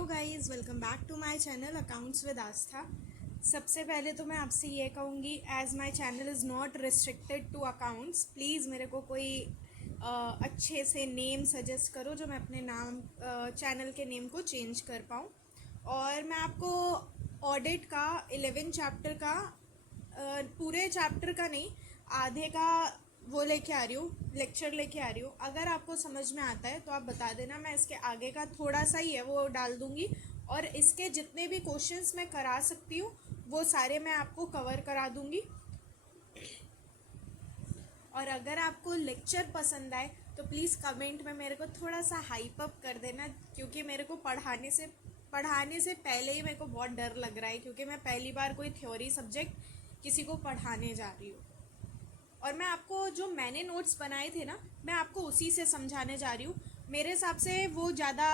Hello guys, welcome back to my channel accounts with Aastha. सबसे पहले तो मैं आपसे ये कहूँगी, as my channel is not restricted to accounts, please मेरे को कोई अच्छे से नेम सजेस्ट करो जो मैं अपने नाम चैनल के नेम को चेंज कर पाऊँ। और मैं आपको ऑडिट का 11 चैप्टर का पूरे चैप्टर का नहीं, आधे का वो लेके आ रही हूँ, लेक्चर लेके आ रही हूँ। अगर आपको समझ में आता है तो आप बता देना, मैं इसके आगे का थोड़ा सा ही है वो डाल दूँगी। और इसके जितने भी क्वेश्चंस मैं करा सकती हूँ वो सारे मैं आपको कवर करा दूँगी। और अगर आपको लेक्चर पसंद आए तो प्लीज़ कमेंट में मेरे को थोड़ा सा हाइप अप कर देना, क्योंकि मेरे को पढ़ाने से पहले ही मेरे को बहुत डर लग रहा है, क्योंकि मैं पहली बार कोई थ्योरी सब्जेक्ट किसी को पढ़ाने जा रही हूँ। और मैं आपको जो मैंने नोट्स बनाए थे ना, मैं आपको उसी से समझाने जा रही हूँ। मेरे हिसाब से वो ज़्यादा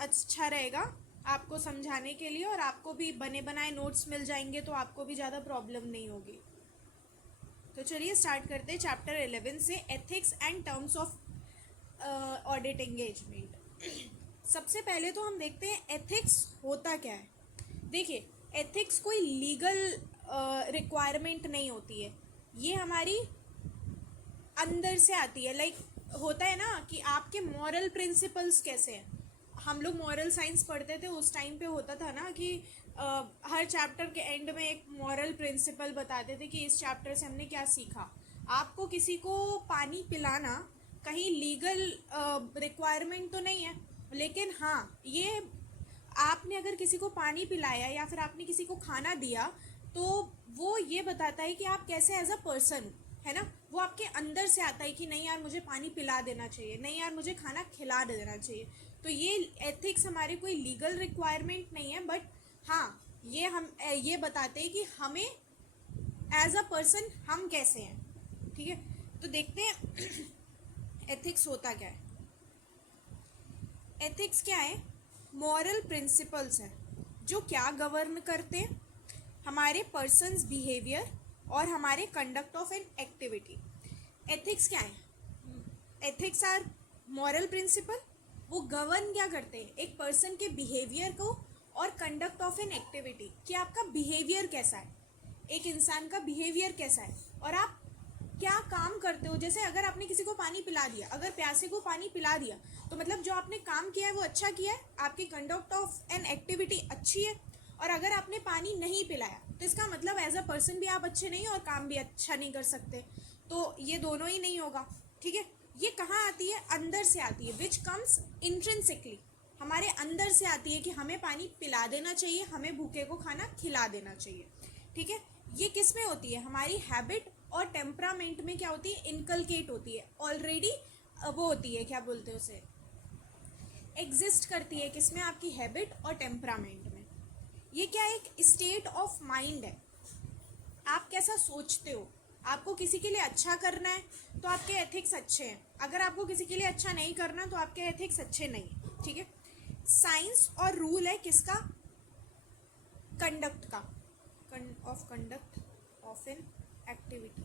अच्छा रहेगा आपको समझाने के लिए, और आपको भी बने बनाए नोट्स मिल जाएंगे तो आपको भी ज़्यादा प्रॉब्लम नहीं होगी। तो चलिए स्टार्ट करते हैं चैप्टर 11 से, ethics and terms of audit engagement. सबसे पहले तो हम देखते हैं एथिक्स होता क्या है। देखिए, एथिक्स कोई लीगल रिक्वायरमेंट नहीं होती है, ये हमारी अंदर से आती है। लाइक होता है ना कि आपके मॉरल प्रिंसिपल्स कैसे हैं। हम लोग मॉरल साइंस पढ़ते थे, उस टाइम पे होता था ना कि हर चैप्टर के एंड में एक मॉरल प्रिंसिपल बताते थे कि इस चैप्टर से हमने क्या सीखा। आपको किसी को पानी पिलाना कहीं लीगल रिक्वायरमेंट तो नहीं है, लेकिन हाँ, ये आपने अगर किसी को पानी पिलाया या फिर आपने किसी को खाना दिया तो वो ये बताता है कि आप कैसे एज अ पर्सन, है ना। वो आपके अंदर से आता है कि नहीं यार, मुझे पानी पिला देना चाहिए, नहीं यार मुझे खाना खिला देना चाहिए। तो ये एथिक्स हमारी कोई लीगल रिक्वायरमेंट नहीं है, बट हाँ, ये हम ये बताते हैं कि हमें एज अ पर्सन हम कैसे हैं। ठीक है, तो देखते हैं एथिक्स होता क्या है। एथिक्स क्या है? मॉरल प्रिंसिपल्स हैं जो क्या गवर्न करते हैं हमारे पर्सन्स बिहेवियर और हमारे conduct of an activity. Ethics क्या है? Ethics are moral principle. वो गवर्न क्या करते हैं? एक पर्सन के बिहेवियर को और कंडक्ट ऑफ एन एक्टिविटी, कि आपका बिहेवियर कैसा है, एक इंसान का बिहेवियर कैसा है और आप क्या काम करते हो। जैसे अगर आपने किसी को पानी पिला दिया, अगर प्यासे को पानी पिला दिया, तो मतलब जो आपने काम किया है वो अच्छा किया है, आपकी कंडक्ट ऑफ एन एक्टिविटी अच्छी है। और अगर आपने पानी नहीं पिलाया तो इसका मतलब एज अ पर्सन भी आप अच्छे नहीं और काम भी अच्छा नहीं कर सकते। तो ये दोनों ही नहीं होगा। ठीक है, ये कहाँ आती है? अंदर से आती है, विच कम्स इंट्रिंसिकली, हमारे अंदर से आती है कि हमें पानी पिला देना चाहिए, हमें भूखे को खाना खिला देना चाहिए। ठीक है, ये किस में होती है? हमारी हैबिट और टेम्परामेंट में क्या होती है? इनकलकेट होती है ऑलरेडी। वो होती है, क्या बोलते हैं उसे, एग्जिस्ट करती है। किसमें? आपकी हैबिट और टेम्परामेंट में। ये क्या, एक स्टेट ऑफ माइंड है। आप कैसा सोचते हो। आपको किसी के लिए अच्छा करना है तो आपके एथिक्स अच्छे हैं, अगर आपको किसी के लिए अच्छा नहीं करना तो आपके एथिक्स अच्छे नहीं। ठीक है, साइंस और रूल है किसका? कंडक्ट का, of conduct of an activity.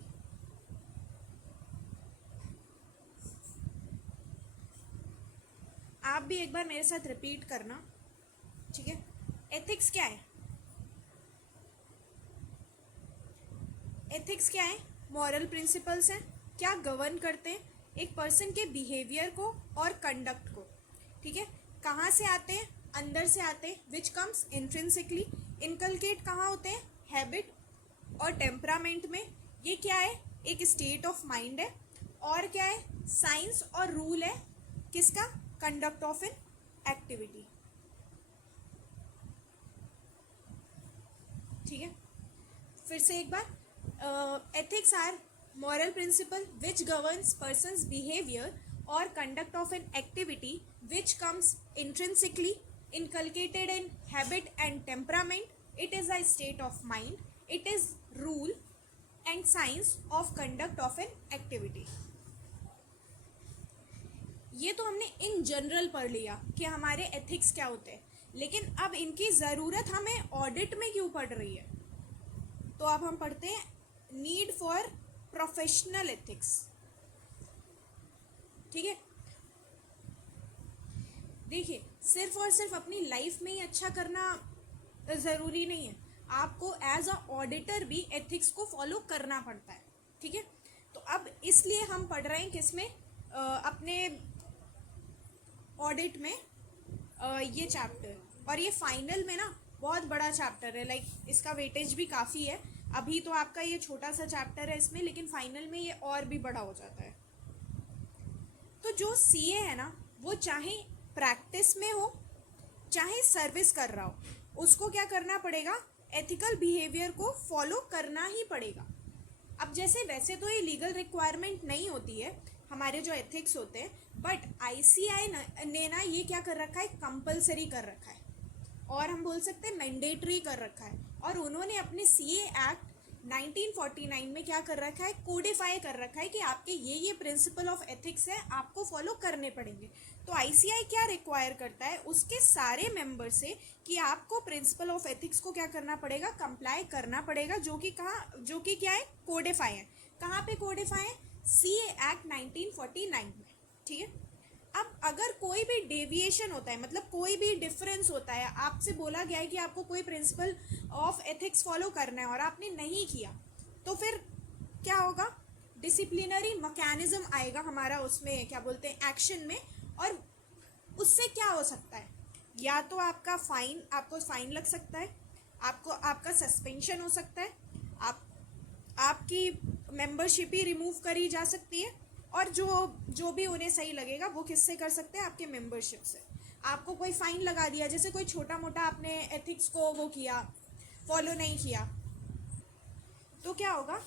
आप भी एक बार मेरे साथ रिपीट करना। ठीक है, एथिक्स क्या है? एथिक्स क्या है? मॉरल प्रिंसिपल्स हैं, क्या गवर्न करते हैं एक पर्सन के बिहेवियर को और कंडक्ट को। ठीक है, कहाँ से आते हैं? अंदर से आते हैं, विच कम्स इंट्रिंसिकली। इनकलकेट कहाँ होते हैं? हैबिट और टेम्परामेंट में। ये क्या है? एक स्टेट ऑफ माइंड है। और क्या है? साइंस और रूल है किसका? Conduct of an activity. ठीक है, फिर से एक बार, ethics are moral principle which governs person's behavior or conduct of an activity which comes intrinsically, inculcated in habit and temperament. It is a state of mind. It is rule and science of conduct of an activity. ये तो हमने in general पढ़ लिया कि हमारे ethics क्या होते हैं, लेकिन अब इनकी ज़रूरत हमें ऑडिट में क्यों पड़ रही है? तो अब हम पढ़ते हैं नीड फॉर प्रोफेशनल एथिक्स। ठीक है, देखिए, सिर्फ और सिर्फ अपनी लाइफ में ही अच्छा करना ज़रूरी नहीं है, आपको एज अ ऑडिटर भी एथिक्स को फॉलो करना पड़ता है, ठीक है। तो अब इसलिए हम पढ़ रहे हैं किसमें, अपने ऑडिट में ये चैप्टर, और ये फाइनल में ना बहुत बड़ा चैप्टर है, लाइक इसका वेटेज भी काफ़ी है। अभी तो आपका ये छोटा सा चैप्टर है इसमें, लेकिन फाइनल में ये और भी बड़ा हो जाता है। तो जो सीए है ना, वो चाहे प्रैक्टिस में हो चाहे सर्विस कर रहा हो, उसको क्या करना पड़ेगा, एथिकल बिहेवियर को फॉलो करना ही पड़ेगा। अब जैसे वैसे तो ये लीगल रिक्वायरमेंट नहीं होती है हमारे जो एथिक्स होते हैं, बट आईसीआई ने ना ये क्या कर रखा है, कंपलसरी कर रखा है, और हम बोल सकते हैं मैंडेटरी कर रखा है। और उन्होंने अपने सीए एक्ट 1949 में क्या कर रखा है, कोडिफाई कर रखा है कि आपके ये प्रिंसिपल ऑफ एथिक्स है, आपको फॉलो करने पड़ेंगे। तो आईसीआई क्या रिक्वायर करता है उसके सारे मेंबर से कि आपको प्रिंसिपल ऑफ एथिक्स को क्या करना पड़ेगा, कंप्लाई करना पड़ेगा, जो कि क्या है, कोडिफाई है। कहाँ पे कोडिफाई है, सीए एक्ट 1949 में, ठीक है। अब अगर कोई भी डेविएशन होता है, मतलब कोई भी डिफरेंस होता है, आपसे बोला गया है कि आपको कोई प्रिंसिपल ऑफ एथिक्स फॉलो करना है और आपने नहीं किया, तो फिर क्या होगा, डिसिप्लिनरी मैकेनिज्म आएगा हमारा उसमें, क्या बोलते हैं, एक्शन में। और उससे क्या हो सकता है, या तो आपको फाइन लग सकता है, आपका सस्पेंशन हो सकता है, आपकी मेंबरशिप ही रिमूव करी जा सकती है, और जो भी उन्हें सही लगेगा वो किससे कर सकते हैं, आपके मेंबरशिप से। आपको कोई फाइन लगा दिया, जैसे कोई छोटा मोटा आपने एथिक्स को वो किया, फॉलो नहीं किया, तो क्या होगा,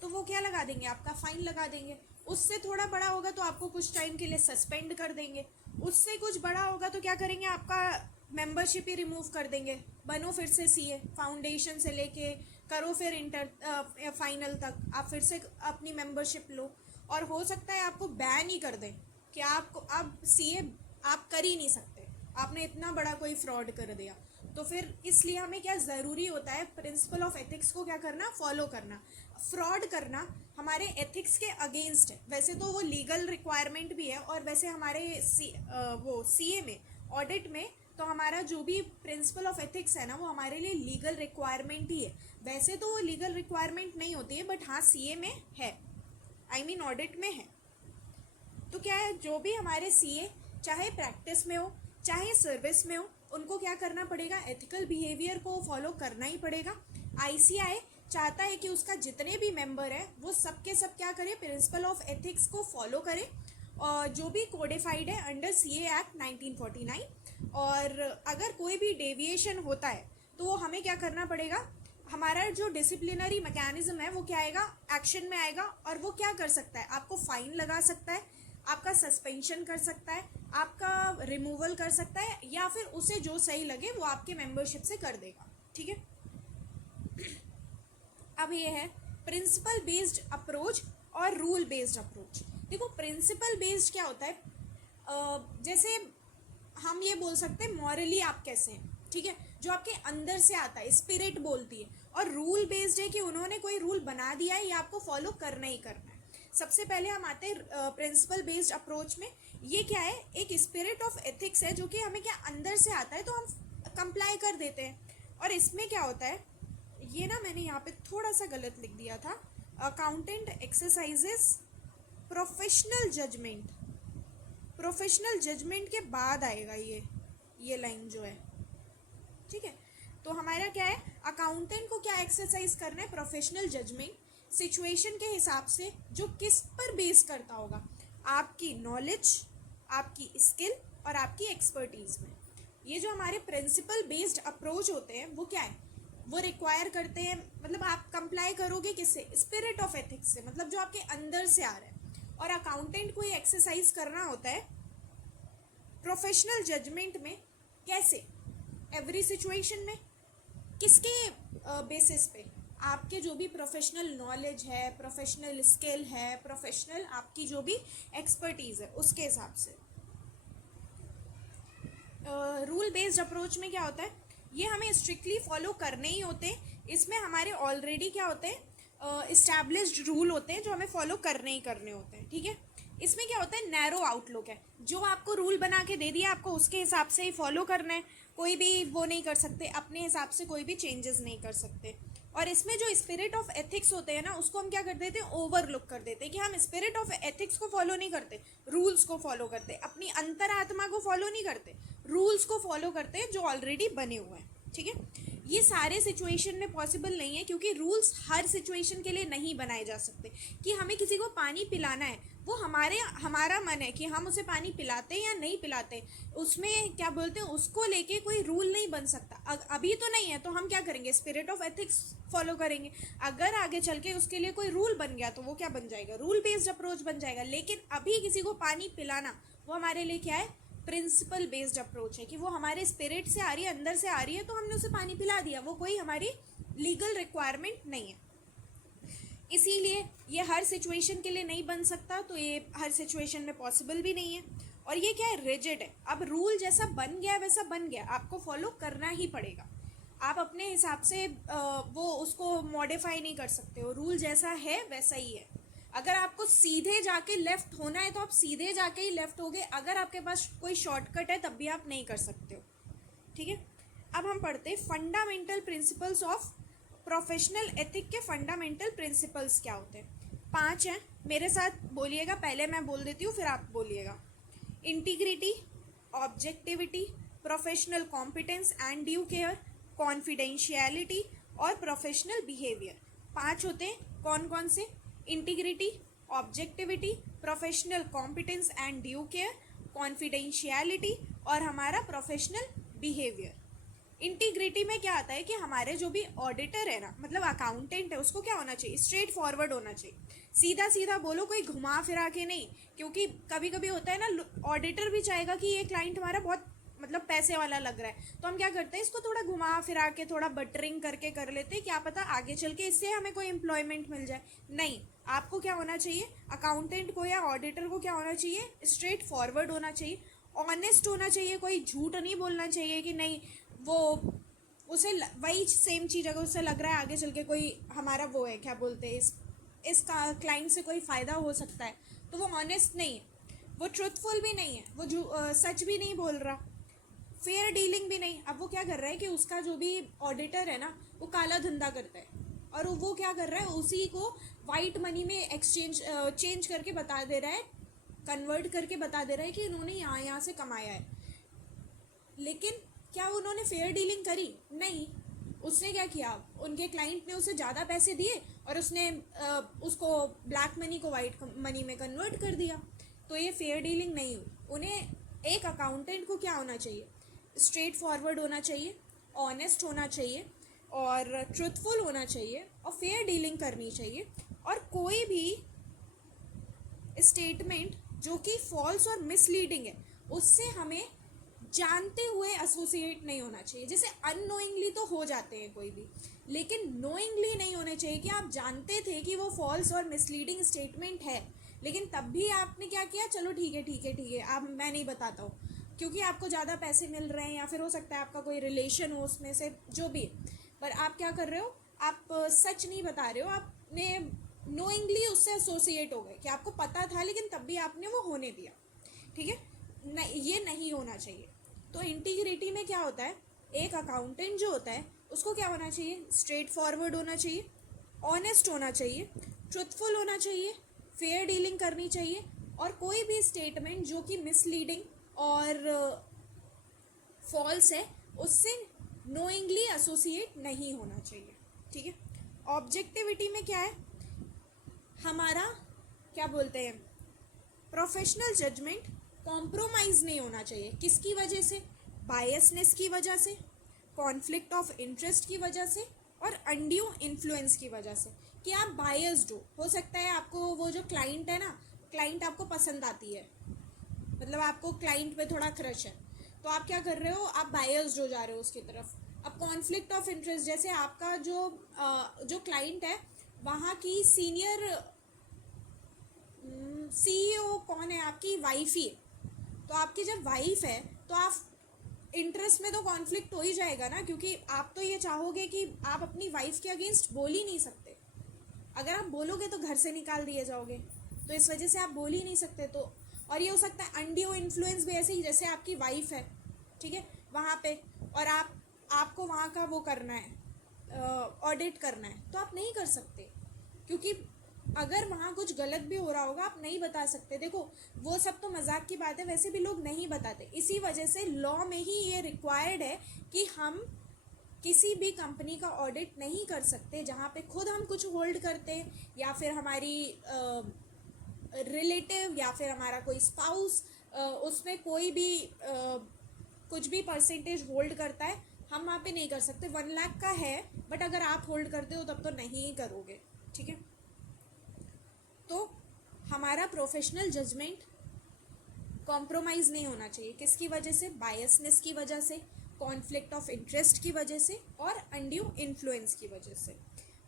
तो वो क्या लगा देंगे, आपका फाइन लगा देंगे। उससे थोड़ा बड़ा होगा तो आपको कुछ टाइम के लिए सस्पेंड कर देंगे। उससे कुछ बड़ा होगा तो क्या करेंगे, आपका मेंबरशिप ही रिमूव कर देंगे, बनो फिर से सीए, फाउंडेशन से लेके करो फिर इंटर फाइनल तक आप फिर से अपनी मेंबरशिप लो। और हो सकता है आपको बैन ही कर दें कि आपको अब सीए आप कर ही नहीं सकते, आपने इतना बड़ा कोई फ्रॉड कर दिया। तो फिर इसलिए हमें क्या ज़रूरी होता है, प्रिंसिपल ऑफ एथिक्स को क्या करना, फॉलो करना। फ्रॉड करना हमारे एथिक्स के अगेंस्ट है, वैसे तो वो लीगल रिक्वायरमेंट भी है, और वैसे हमारे वो सीए में, ऑडिट में, तो हमारा जो भी प्रिंसिपल ऑफ एथिक्स है ना, वो हमारे लिए लीगल रिक्वायरमेंट ही है। वैसे तो वो लीगल रिक्वायरमेंट नहीं होती है, बट हाँ सीए में है, आई मीन ऑडिट में है। तो क्या है, जो भी हमारे सीए चाहे प्रैक्टिस में हो चाहे सर्विस में हो, उनको क्या करना पड़ेगा, एथिकल बिहेवियर को फॉलो करना ही पड़ेगा। आईसीआई चाहता है कि उसका जितने भी मेंबर है वो सब के सब क्या करें, प्रिंसिपल ऑफ एथिक्स को फॉलो करें, और जो भी कोडिफाइड है अंडर सीए एक्ट 1949। और अगर कोई भी डेविएशन होता है तो हमें क्या करना पड़ेगा, हमारा जो डिसिप्लिनरी मैकेनिज्म है वो क्या आएगा, एक्शन में आएगा, और वो क्या कर सकता है, आपको फाइन लगा सकता है, आपका सस्पेंशन कर सकता है, आपका रिमूवल कर सकता है, या फिर उसे जो सही लगे वो आपके मेंबरशिप से कर देगा, ठीक है। अब ये है प्रिंसिपल बेस्ड अप्रोच और रूल बेस्ड अप्रोच। देखो, प्रिंसिपल बेस्ड क्या होता है, जैसे हम ये बोल सकते हैं मॉरली आप कैसे हैं, ठीक है, जो आपके अंदर से आता है, स्पिरिट बोलती है। और रूल बेस्ड है कि उन्होंने कोई रूल बना दिया है, ये आपको फॉलो करना ही करना है। सबसे पहले हम आते हैं प्रिंसिपल बेस्ड अप्रोच में। ये क्या है, एक स्पिरिट ऑफ एथिक्स है जो कि हमें क्या अंदर से आता है, तो हम कंप्लाई कर देते हैं। और इसमें क्या होता है, ये ना मैंने यहाँ पे थोड़ा सा गलत लिख दिया था, accountant exercises professional judgement, professional judgement के बाद आएगा ये लाइन जो है, ठीक है। तो हमारा क्या है, अकाउंटेंट को क्या एक्सरसाइज करना है, प्रोफेशनल जजमेंट, सिचुएशन के हिसाब से, जो किस पर बेस करता होगा, आपकी नॉलेज, आपकी स्किल और आपकी एक्सपर्टीज में। ये जो हमारे प्रिंसिपल बेस्ड अप्रोच होते हैं वो क्या है, वो रिक्वायर करते हैं, मतलब आप कंप्लाई करोगे किससे, स्पिरिट ऑफ एथिक्स से, मतलब जो आपके अंदर से आ रहा है। और अकाउंटेंट को ये एक्सरसाइज करना होता है प्रोफेशनल जजमेंट में, कैसे, एवरी सिचुएशन में, किसके बेसिस पे, आपके जो भी प्रोफेशनल नॉलेज है, प्रोफेशनल स्किल है, प्रोफेशनल आपकी जो भी एक्सपर्टीज़ है, उसके हिसाब से। रूल बेस्ड अप्रोच में क्या होता है, ये हमें स्ट्रिक्टली फॉलो करने ही होते हैं। इसमें हमारे ऑलरेडी क्या होते हैं, इस्टेब्लिश्ड रूल होते हैं जो हमें फॉलो करने ही करने होते हैं, ठीक है। इसमें क्या होता है, नैरो आउटलुक है, जो आपको रूल बना के दे दिया आपको उसके हिसाब से ही फॉलो करना है, कोई भी वो नहीं कर सकते, अपने हिसाब से कोई भी चेंजेस नहीं कर सकते। और इसमें जो स्पिरिट ऑफ एथिक्स होते हैं ना, उसको हम क्या कर देते हैं, ओवरलुक कर देते हैं, कि हम स्पिरिट ऑफ एथिक्स को फॉलो नहीं करते, रूल्स को फॉलो करते, अपनी अंतरात्मा को फॉलो नहीं करते, रूल्स को फॉलो करते हैं जो ऑलरेडी बने हुए हैं। ठीक है, ये सारे सिचुएशन में पॉसिबल नहीं है, क्योंकि रूल्स हर सिचुएशन के लिए नहीं बनाए जा सकते। कि हमें किसी को पानी पिलाना है, वो हमारा मन है कि हम उसे पानी पिलाते या नहीं पिलाते, उसमें क्या बोलते हैं, उसको लेके कोई रूल नहीं बन सकता। अभी तो नहीं है, तो हम क्या करेंगे, स्पिरिट ऑफ एथिक्स फॉलो करेंगे। अगर आगे चल के उसके लिए कोई रूल बन गया तो वो क्या बन जाएगा, रूल बेस्ड अप्रोच बन जाएगा। लेकिन अभी किसी को पानी पिलाना, वो हमारे लिए क्या है, प्रिंसिपल बेस्ड अप्रोच है, कि वो हमारे स्पिरिट से आ रही है, अंदर से आ रही है, तो हमने उसे पानी पिला दिया, वो कोई हमारी लीगल रिक्वायरमेंट नहीं है। इसीलिए ये हर सिचुएशन के लिए नहीं बन सकता, तो ये हर सिचुएशन में पॉसिबल भी नहीं है। और ये क्या है, रिजिड है। अब रूल जैसा बन गया वैसा बन गया, आपको फॉलो करना ही पड़ेगा। आप अपने हिसाब से वो उसको मॉडिफाई नहीं कर सकते हो, रूल जैसा है वैसा ही है। अगर आपको सीधे जाके लेफ्ट होना है तो आप सीधे जाके ही लेफ्ट होगे, अगर आपके पास कोई शॉर्टकट है तब भी आप नहीं कर सकते हो। ठीक है, अब हम पढ़ते हैं fundamental principles of professional ethic के फंडामेंटल प्रिंसिपल्स क्या होते हैं। 5 हैं, मेरे साथ बोलिएगा, पहले मैं बोल देती हूँ फिर आप बोलिएगा। Integrity, objectivity, professional competence and due care, confidentiality और प्रोफेशनल बिहेवियर। 5 होते हैं, कौन कौन से, integrity, objectivity, professional competence and due care, confidentiality और हमारा प्रोफेशनल बिहेवियर। इंटीग्रिटी में क्या आता है कि हमारे जो भी ऑडिटर है ना, मतलब अकाउंटेंट है, उसको क्या होना चाहिए, स्ट्रेट फॉरवर्ड होना चाहिए, सीधा सीधा बोलो, कोई घुमा फिरा के नहीं। क्योंकि कभी कभी होता है ना, ऑडिटर भी चाहेगा कि ये क्लाइंट हमारा बहुत मतलब पैसे वाला लग रहा है, तो हम क्या करते हैं, इसको थोड़ा घुमा फिरा के थोड़ा बटरिंग करके कर लेते हैं, क्या पता आगे चल के इससे हमें कोई एम्प्लॉयमेंट मिल जाए। नहीं, आपको क्या होना चाहिए, अकाउंटेंट को या ऑडिटर को क्या होना चाहिए, स्ट्रेट फॉरवर्ड होना चाहिए, ऑनेस्ट होना चाहिए, कोई झूठ नहीं बोलना चाहिए कि नहीं वो उसे वही सेम चीज़ अगर उससे लग रहा है आगे चल के कोई हमारा वो है, क्या बोलते हैं, इसका क्लाइंट से कोई फ़ायदा हो सकता है, तो वो ऑनेस्ट नहीं है, वो ट्रुथफुल भी नहीं है, वो सच भी नहीं बोल रहा, फेयर डीलिंग भी नहीं। अब वो क्या कर रहा है कि उसका जो भी ऑडिटर है ना, वो काला धंधा करता है, और वो क्या कर रहा है, उसी को वाइट मनी में चेंज करके बता दे रहा है, कन्वर्ट करके बता दे रहा है कि इन्होंने यहाँ से कमाया है। लेकिन क्या उन्होंने फेयर डीलिंग करी, नहीं। उसने क्या किया, उनके क्लाइंट ने उसे ज़्यादा पैसे दिए और उसने उसको ब्लैक मनी को वाइट मनी में कन्वर्ट कर दिया, तो ये फेयर डीलिंग नहीं हुई। उन्हें एक अकाउंटेंट को क्या होना चाहिए, स्ट्रेट फॉरवर्ड होना चाहिए, ऑनेस्ट होना चाहिए और ट्रुथफुल होना चाहिए और फेयर डीलिंग करनी चाहिए। और कोई भी स्टेटमेंट जो कि फॉल्स और मिसलीडिंग है, उससे हमें जानते हुए एसोसिएट नहीं होना चाहिए। जैसे अननोइंगली तो हो जाते हैं कोई भी, लेकिन नोइंगली नहीं होने चाहिए कि आप जानते थे कि वो फॉल्स और मिसलीडिंग स्टेटमेंट है, लेकिन तब भी आपने क्या किया, चलो ठीक है अब मैं नहीं बताता हूँ, क्योंकि आपको ज़्यादा पैसे मिल रहे हैं या फिर हो सकता है आपका कोई रिलेशन हो उसमें से, जो भी। पर आप क्या कर रहे हो, आप सच नहीं बता रहे हो, आपने नोइंगली उससे एसोसिएट हो गए कि आपको पता था लेकिन तब भी आपने वो होने दिया। ठीक है, नहीं, ये नहीं होना चाहिए। तो इंटीग्रिटी में क्या होता है, एक अकाउंटेंट जो होता है उसको क्या होना चाहिए, स्ट्रेट फॉरवर्ड होना चाहिए, ऑनेस्ट होना चाहिए, ट्रुथफुल होना चाहिए, फेयर डीलिंग करनी चाहिए, और कोई भी स्टेटमेंट जो कि मिसलीडिंग और फॉल्स है उससे नोइंगली एसोसिएट नहीं होना चाहिए। ठीक है, ऑब्जेक्टिविटी में क्या है, हमारा क्या बोलते हैं, प्रोफेशनल जजमेंट कॉम्प्रोमाइज़ नहीं होना चाहिए। किसकी वजह से, बायसनेस की वजह से, कॉन्फ्लिक्ट ऑफ इंटरेस्ट की वजह से और अनड्यू इन्फ्लुएंस की वजह से, कि आप बायस्ड हो सकता है आपको वो जो क्लाइंट है ना, क्लाइंट आपको पसंद आती है, मतलब आपको क्लाइंट पे थोड़ा क्रश है, तो आप क्या कर रहे हो, आप बायस्ड हो जा रहे हो उसकी तरफ। अब कॉन्फ्लिक्ट ऑफ इंटरेस्ट, जैसे आपका जो क्लाइंट है वहाँ की सीनियर CEO कौन है, आपकी वाइफ ही है, तो आपकी जब वाइफ है तो आप इंटरेस्ट में तो कॉन्फ्लिक्ट हो ही जाएगा ना, क्योंकि आप तो ये चाहोगे कि आप अपनी वाइफ के अगेंस्ट बोल ही नहीं सकते, अगर आप बोलोगे तो घर से निकाल दिए जाओगे। तो इस वजह से आप बोल ही नहीं सकते। तो और ये हो सकता है अनड्यू इन्फ्लुएंस भी ऐसे ही, जैसे आपकी वाइफ है, ठीक है, वहाँ पे, और आपको वहाँ का वो करना है, ऑडिट करना है, तो आप नहीं कर सकते, क्योंकि अगर वहाँ कुछ गलत भी हो रहा होगा आप नहीं बता सकते। देखो वो सब तो मजाक की बात है, वैसे भी लोग नहीं बताते। इसी वजह से लॉ में ही ये रिक्वायर्ड है कि हम किसी भी कंपनी का ऑडिट नहीं कर सकते जहाँ पे खुद हम कुछ होल्ड करते हैं, या फिर हमारी रिलेटिव या फिर हमारा कोई स्पाउस उसमें कोई भी कुछ भी परसेंटेज होल्ड करता है, हम वहाँ पे नहीं कर सकते। 1 लाख का है बट अगर आप होल्ड करते हो तब तो नहीं करोगे, ठीक है। तो हमारा प्रोफेशनल जजमेंट कॉम्प्रोमाइज़ नहीं होना चाहिए। किसकी वजह से? बायसनेस की वजह से, कॉन्फ्लिक्ट ऑफ इंटरेस्ट की वजह से और अनड्यू इन्फ्लुएंस की वजह से।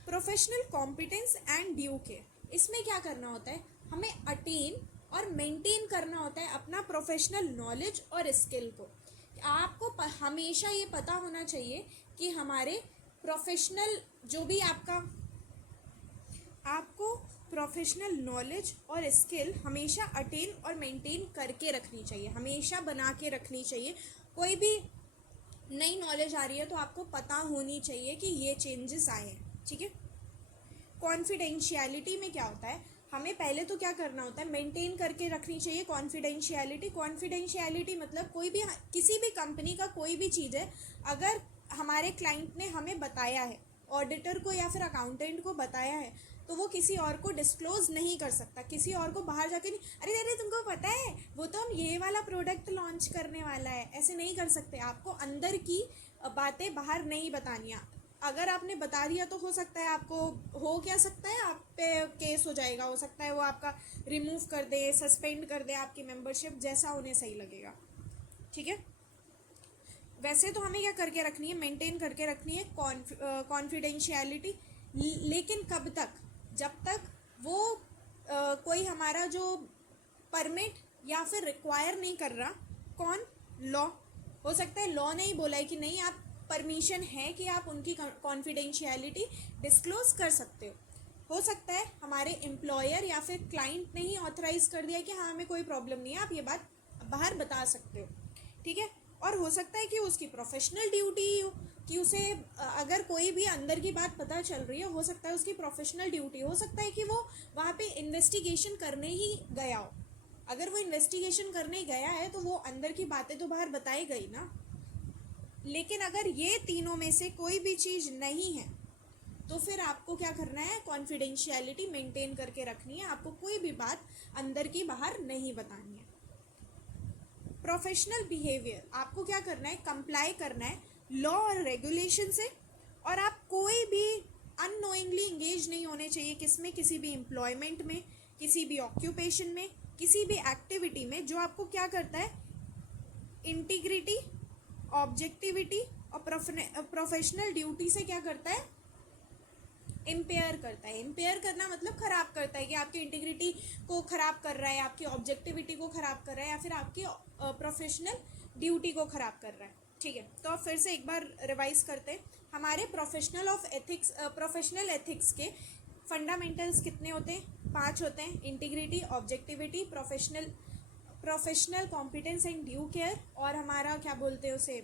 Professional competence and due care, इसमें क्या करना होता है, हमें अटेन और मेंटेन करना होता है अपना प्रोफेशनल नॉलेज और स्किल को। आपको हमेशा ये पता होना चाहिए कि हमारे प्रोफेशनल जो भी आपको प्रोफेशनल नॉलेज और स्किल हमेशा अटेन और मेंटेन करके रखनी चाहिए, हमेशा बना के रखनी चाहिए। कोई भी नई नॉलेज आ रही है तो आपको पता होनी चाहिए कि ये चेंजेस आए हैं, ठीक है। कॉन्फिडेंशियलिटी में क्या होता है, हमें पहले तो क्या करना होता है, मेंटेन करके रखनी चाहिए कॉन्फिडेंशियलिटी। कॉन्फिडेंशियलिटी मतलब कोई भी, किसी भी कंपनी का कोई भी चीज़ है, अगर हमारे क्लाइंट ने हमें बताया है, ऑडिटर को या फिर अकाउंटेंट को बताया है, तो वो किसी और को डिस्क्लोज नहीं कर सकता, किसी और को बाहर जाके नहीं, अरे अरे तुमको पता है वो तो हम ये वाला प्रोडक्ट लॉन्च करने वाला है, ऐसे नहीं कर सकते। आपको अंदर की बातें बाहर नहीं बतानी है। अगर आपने बता दिया तो हो सकता है आपको, हो क्या सकता है, आप पे केस हो जाएगा, हो सकता है वो आपका रिमूव कर दे, सस्पेंड कर दे आपकी मेंबरशिप, जैसा उन्हें सही लगेगा, ठीक है। वैसे तो हमें क्या करके रखनी है, मेंटेन करके रखनी है कॉन्फिडेंशियलिटी, लेकिन कब तक, जब तक वो कोई हमारा जो परमिट या फिर रिक्वायर नहीं कर रहा। कौन? लॉ। हो सकता है लॉ ने ही बोला है कि नहीं, आप परमिशन है कि आप उनकी कॉन्फिडेंशियलिटी डिस्क्लोज कर सकते हो सकता है हमारे एम्प्लॉयर या फिर क्लाइंट ने ही ऑथराइज कर दिया कि हाँ हमें कोई प्रॉब्लम नहीं है, आप ये बात बाहर बता सकते हो, ठीक है। और हो सकता है कि उसकी प्रोफेशनल ड्यूटी हो कि उसे अगर कोई भी अंदर की बात पता चल रही है, हो सकता है उसकी प्रोफेशनल ड्यूटी, हो सकता है कि वो वहाँ पे इन्वेस्टिगेशन करने ही गया हो। अगर वो इन्वेस्टिगेशन करने गया है तो वो अंदर की बातें तो बाहर बताएगा ही ना। लेकिन अगर ये तीनों में से कोई भी चीज़ नहीं है तो फिर आपको क्या करना है, कॉन्फिडेंशियलिटी मेंटेन करके रखनी है, आपको कोई भी बात अंदर की बाहर नहीं बतानी है। प्रोफेशनल बिहेवियर, आपको क्या करना है, कंप्लाई करना है लॉ और रेगुलेशन से, और आप कोई भी अननोइंगली इंगेज नहीं होने चाहिए किसमें, किसी भी एम्प्लॉयमेंट में, किसी भी ऑक्यूपेशन में, किसी भी एक्टिविटी में जो आपको क्या करता है, इंटीग्रिटी, ऑब्जेक्टिविटी और प्रोफेशनल ड्यूटी से क्या करता है, इम्पेयर करता है। इम्पेयर करना मतलब खराब करता है, कि आपकी इंटीग्रिटी को खराब कर रहा है, आपकी ऑब्जेक्टिविटी को खराब कर रहा है, या फिर आपकी प्रोफेशनल ड्यूटी को खराब कर रहा है, ठीक है। तो अब फिर से एक बार रिवाइज करते हैं। हमारे प्रोफेशनल एथिक्स के फंडामेंटल्स कितने होते हैं? 5 होते हैं। Integrity, objectivity, professional competence and due care, और हमारा क्या बोलते हैं उसे,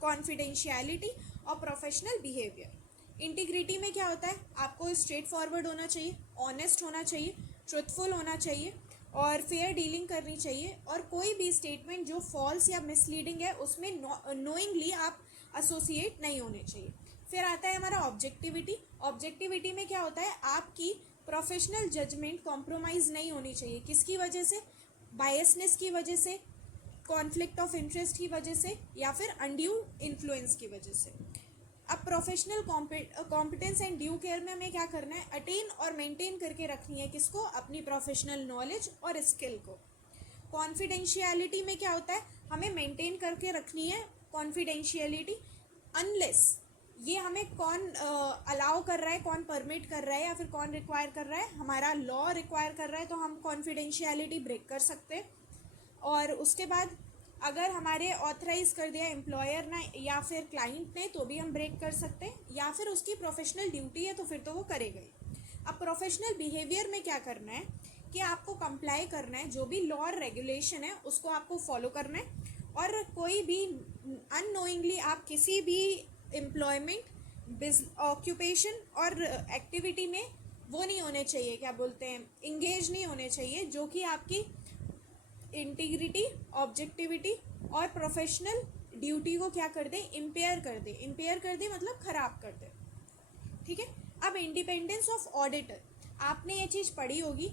कॉन्फिडेंशियलिटी और प्रोफेशनल बिहेवियर। इंटीग्रिटी में क्या होता है, आपको स्ट्रेट फॉरवर्ड होना चाहिए, ऑनेस्ट होना चाहिए, ट्रुथफुल होना चाहिए और फेयर डीलिंग करनी चाहिए, और कोई भी स्टेटमेंट जो फॉल्स या मिसलीडिंग है उसमें नोइंगली आप एसोसिएट नहीं होने चाहिए। फिर आता है हमारा ऑब्जेक्टिविटी। ऑब्जेक्टिविटी में क्या होता है, आपकी प्रोफेशनल जजमेंट कॉम्प्रोमाइज़ नहीं होनी चाहिए। किसकी वजह से? बायसनेस की वजह से, कॉन्फ्लिक्ट ऑफ इंटरेस्ट की वजह से, या फिर अनड्यू इन्फ्लुएंस की वजह से। अब professional competence and due care में हमें क्या करना है, अटेन और मेंटेन करके रखनी है किसको, अपनी प्रोफेशनल नॉलेज और स्किल को। कॉन्फिडेंशियलिटी में क्या होता है, हमें मेंटेन करके रखनी है कॉन्फिडेंशियलिटी, अनलेस ये हमें कौन अलाउ कर रहा है, कौन परमिट कर रहा है, या फिर कौन रिक्वायर कर रहा है, हमारा लॉ रिक्वायर कर रहा है, तो हम कॉन्फिडेंशियलिटी ब्रेक कर सकते हैं। और उसके बाद अगर हमारे ऑथराइज कर दिया एम्प्लॉयर ना या फिर क्लाइंट ने, तो भी हम ब्रेक कर सकते हैं, या फिर उसकी प्रोफेशनल ड्यूटी है तो फिर तो वो करेगा ही। अब प्रोफेशनल बिहेवियर में क्या करना है कि आपको कंप्लाई करना है, जो भी लॉ और रेगुलेशन है उसको आपको फॉलो करना है, और कोई भी अननोइंगली आप किसी भी एम्प्लॉयमेंट, ऑक्यूपेशन और एक्टिविटी में वो नहीं होने चाहिए, क्या बोलते हैं, इंगेज नहीं होने चाहिए, जो कि आपकी इंटीग्रिटी, ऑब्जेक्टिविटी और प्रोफेशनल ड्यूटी को क्या कर दे, इम्पेयर कर दे। इम्पेयर कर दे मतलब खराब कर दे, ठीक है। अब इंडिपेंडेंस ऑफ ऑडिटर, आपने ये चीज़ पढ़ी होगी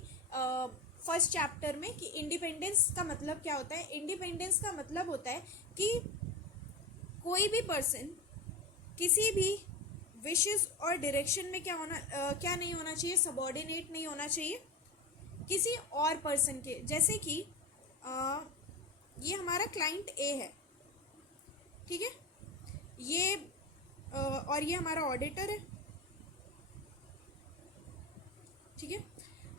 फर्स्ट चैप्टर में कि इंडिपेंडेंस का मतलब क्या होता है। इंडिपेंडेंस का मतलब होता है कि कोई भी पर्सन किसी भी विशेस और डायरेक्शन में क्या नहीं होना चाहिए, सबॉर्डिनेट नहीं होना चाहिए किसी और पर्सन के। जैसे कि ये हमारा क्लाइंट ए है, ठीक है, ये और ये हमारा ऑडिटर है, ठीक है।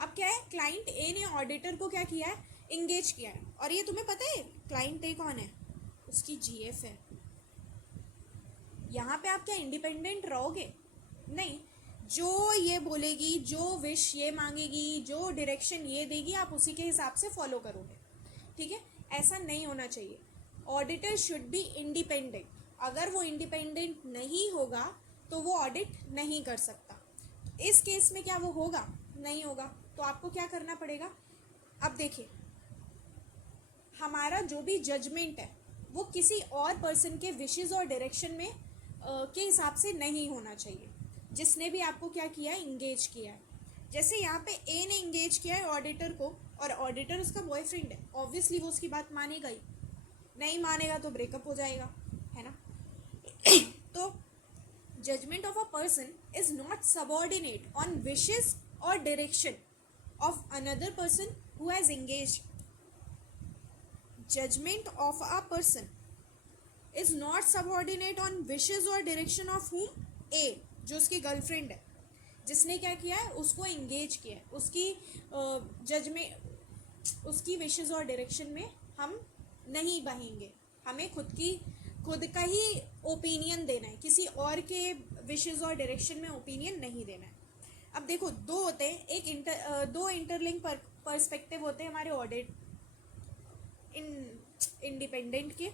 अब क्या है, क्लाइंट ए ने ऑडिटर को क्या किया है, इंगेज किया है। और ये तुम्हें पता है क्लाइंट ए कौन है, उसकी जीएफ है। यहाँ पे आप क्या इंडिपेंडेंट रहोगे, नहीं, जो ये बोलेगी, जो विश ये मांगेगी, जो डायरेक्शन ये देगी, आप उसी के हिसाब से फॉलो करोगे, ठीक है। ऐसा नहीं होना चाहिए। Auditor should be independent. अगर वो इंडिपेंडेंट नहीं होगा तो वो ऑडिट नहीं कर सकता। इस केस में क्या वो होगा, नहीं होगा। तो आपको क्या करना पड़ेगा, अब देखिए, हमारा जो भी जजमेंट है वो किसी और पर्सन के विशेस और डायरेक्शन में के हिसाब से नहीं होना चाहिए, जिसने भी आपको क्या किया है, इंगेज किया है। जैसे यहाँ पे ए ने इंगेज किया है ऑडिटर को, और ऑडिटर उसका बॉयफ्रेंड है, ऑब्वियसली वो उसकी बात मानेगा ही, नहीं मानेगा तो ब्रेकअप हो जाएगा, है ना। तो judgement of a person is not subordinate on wishes और direction of another person who has engaged. Judgement of a person is not subordinate on wishes और डायरेक्शन ऑफ हुम, ए, जो उसकी गर्लफ्रेंड है, जिसने क्या किया है, उसको इंगेज किया है। उसकी जजमेंट, उसकी विशेस और डायरेक्शन में हम नहीं बहेंगे, हमें खुद का ही ओपिनियन देना है, किसी और के विशेस और डायरेक्शन में ओपिनियन नहीं देना है। अब देखो, दो होते हैं, दो इंटरलिंक पर्सपेक्टिव होते हैं हमारे ऑडिट इंडिपेंडेंट के।